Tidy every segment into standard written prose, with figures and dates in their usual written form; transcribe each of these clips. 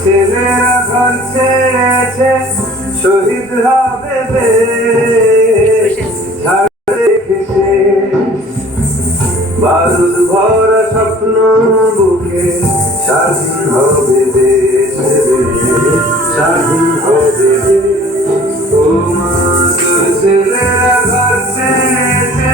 ছেলেরা ঘর ছেড়েছে শহীদ হবে দেশ ছাড় রেখেছে বারুদ ভরা স্বপ্ন বুকে স্বাধীন হবে দেশ স্বাধীন হবে ও মা তোর ছেলেরা ঘর ছেড়েছে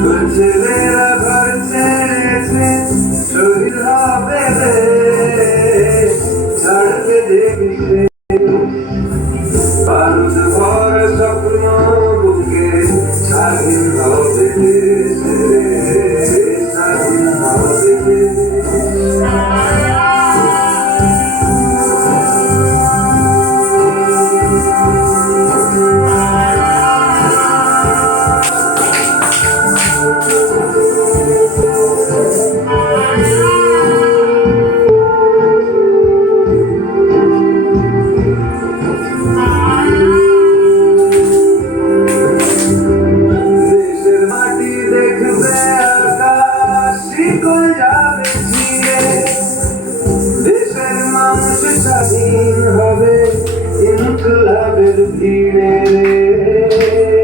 তোর ছেলেরা ঘর ছেড়েছে শহীদ হবে দেশ ছাড়বে দেখিছে বারুদ ভরা স্বপ্ন বুকে স্বাধীন হবে দেশ স্বাধীন হবে দেশ স্বাধীন হবে ইনকলাবের ভিড়ে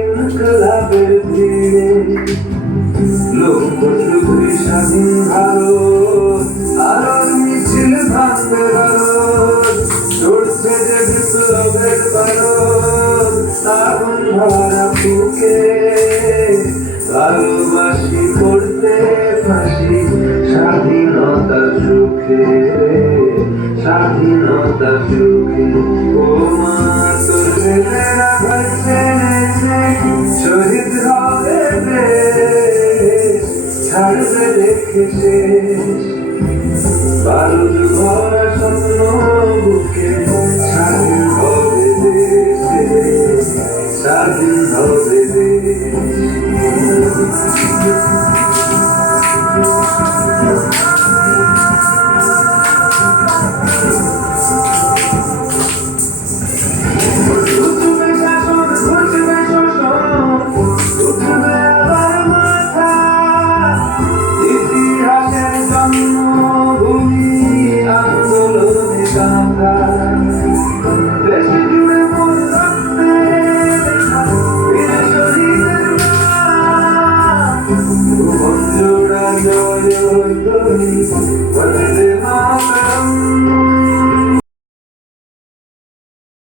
ইনকলাবের ভিড়ে লক্ষ চৌধুরী স্বাধীন ভারত আলোর মিছিল ভাঙবে ভারত চড়ছে যে বিপ্লবের ভারত আগুন ভরা বুকে ভালোবাসি করতে ফাঁসি স্বাধীনতা সুখে স্বাধীনতা সুখে ও মা তোর ছেলেরা ঘর ছেড়েছে শহীদ হবে দেশ ছাড়বে রেখেছে বারুদ ভরা স্বপ্ন বুকে